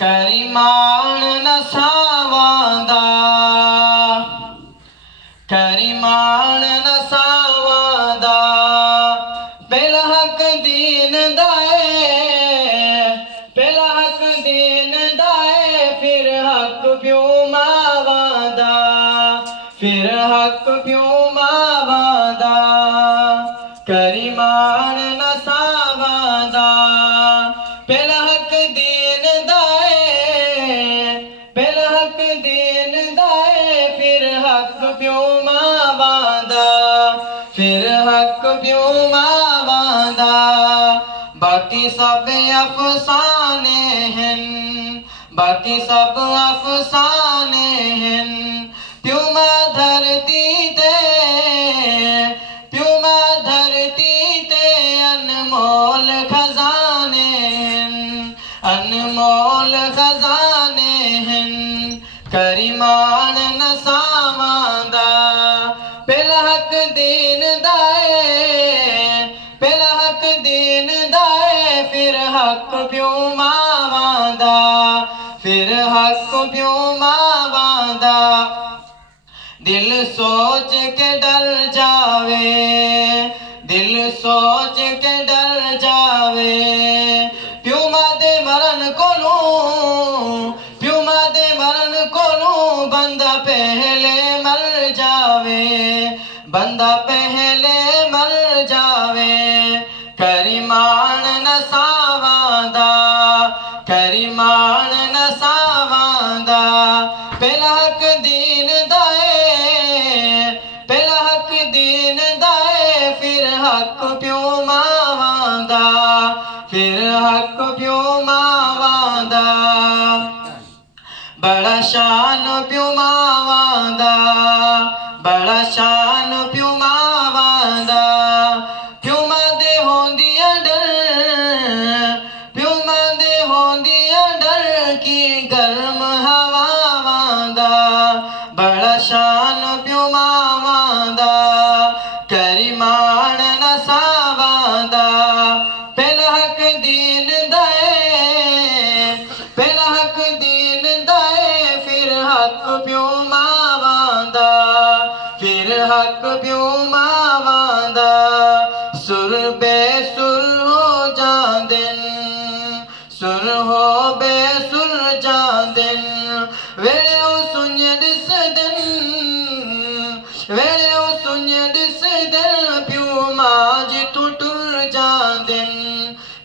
करीमान नसावादा करीमान नसावादा पहला हक दीन दाए पहला हक दीन दाए फिर हक प्यो मावादा फिर हक प्यो मावादा करीमान नसावादा पहला हक दीन दाए पहला हक दीन दाए फिर हक प्यो मावादा फिर हक प्यो मावादा बाकी सब अफसाने हैं बाकी सब अफसाने हैं प्यो मां धरती ते प्यो मां धरती ते अनमोल खजाने हैं अनमोल खजाने हैं करीमान नसावादा पहला हक दीन दाए पहला हक दीन दाए फिर हक प्यो मावादा फिर हक प्यो मावादा दिल सोच के डर जावे दिल सोच के डर जावे प्यो मां दे मरण कोलू प्यो मां दे मरण कोलू बंदा पहले मर जावे बंदा पहले मर जावे करीमान नसावादा करीमान नसावादा पहला हक दीन दाए पहला हक दीन दाए फिर हक प्यो मावादा फिर हक प्यो मावादा बड़ा शान प्यो मावादा बड़ा शान प्यो मावादा प्यो मां दे होंदिया डर प्यो मां दे होंदिया डर की गर्म हवा वादा बड़ा शान प्यो मावादा करीमान नसावादा पहला हक दीन दाए पहला हक दीन दाए फिर हक प्यो मावादा फिर हक प्यो मावादा सुर बेसुर हो जांदिन सुर हो बेसुर जांदिन वेले ओ सुन दिसदन वेले ओ सुन दिसदन प्यो माज तू टुर जांदिन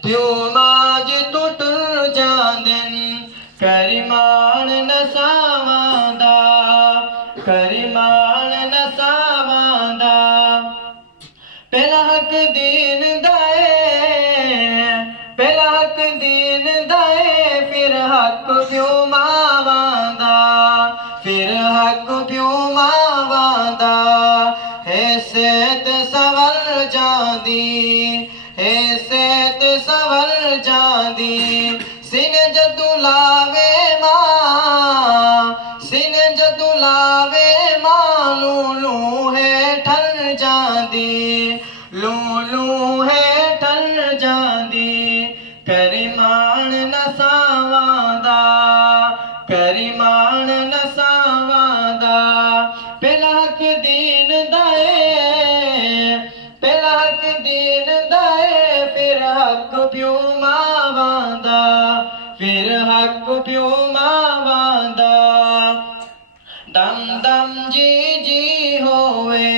प्यो माज तू टुर जांदिन करीमान नसावादा करीमान नसावादा पहला हक दीन दाए पहला हक दीन दाए फिर हक प्यो मावादा फिर हक प्यो मावादा है सेत सवर जादी है सेत सवर जादी सिन जदू लावे मां सिन जदू लावे मां लूलू है ठर जादी लूलू है ठर जादी करीमान नसावादा करीमान नसावादा पहला हक दीन दाए पहला हक दीन दाए फिर हक प्यो मावादा फिर हक प्यो मावादा दम दम जी जी होवे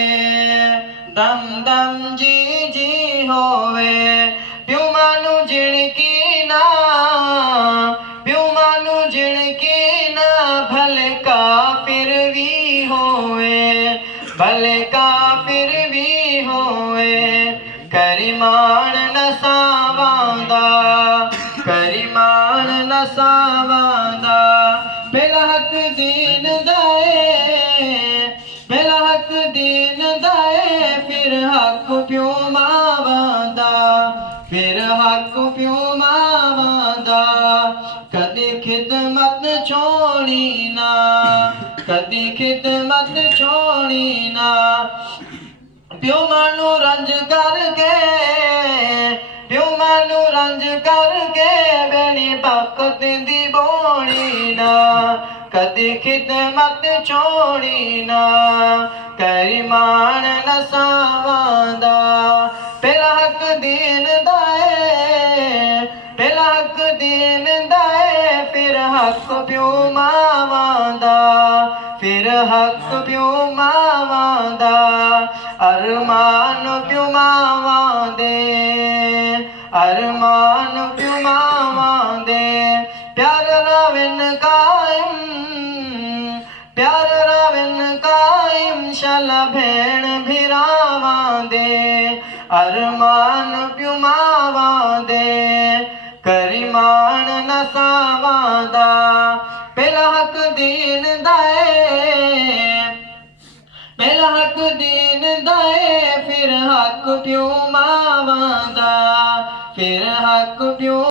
दम दम जी जी होवे प्यो मानू जिणकी ना प्यो मानू जिणकी ना भले काफिर भी होवे भले काफिर भी होवे करीमान नसावादा करीमान नसावादा पहला हक दीन दाए पहला हक दीन दाए फिर हक प्यो मावादा फिर हक प्यो मावादा कदी खिदमत छोड़ी ना कदी खिदमत छोड़ी ना प्यो मानू रंज करके ਪਿਓ ਮਾਂ ਨੂੰ ਰੰਜ ਕਰਕੇ ਬੇੜੀ ਬਖਤ ਦੀ ਬੋਣੀ ਨਾ ਕਦੀ ਖਿਦਮਤ ਛੋੜੀ ਨਾ ਕਰੀ ਮਾਣ ਨਸਾਵਾਂ ਦਾ ਪਹਿਲਾ ਹੱਕ ਦੀਨ ਦਾ ਏ ਪਹਿਲਾ ਹੱਕ ਦੀਨ ਦਾ ਏ ਫਿਰ ਹੱਕ ਪਿਓ ਮਾਵਾਂ ਦਾ ਫਿਰ ਹੱਕ ਪਿਓ ਮਾਵਾਂ ਦਾ ਅਰਮਾਨ ਪਿਓ ਮਾਵਾਂ ਦੇ ਅਰਮਾਨ ਪਿਓ ਮਾਵਾਂ ਦੇ ਪਿਆਰ ਰਵਨ ਕਾਇਮ ਪਿਆਰ ਰਵਨ ਕਾਇਮ ਸ਼ਾਲਾ ਭੈਣ ਭਰਾਵਾਂ ਦੇ ਅਰਮਾਨ ਪਿਓ ਮਾਵਾਂ ਦੇ ਕਰੀ ਮਾਣ ਨਸਾਵਾਂ ਦਾ ਪਹਿਲਾ ਹੱਕ ਦੀਨ ਦਾ ਏ ਪਹਿਲਾ ਹੱਕ ਦੀਨ ਦਾ ਏ ਫਿਰ ਹੱਕ ਪਿਓ ਮਾਵਾਂ ਦਾ ਫਿਰ ਹੱਕ ਪਿਓ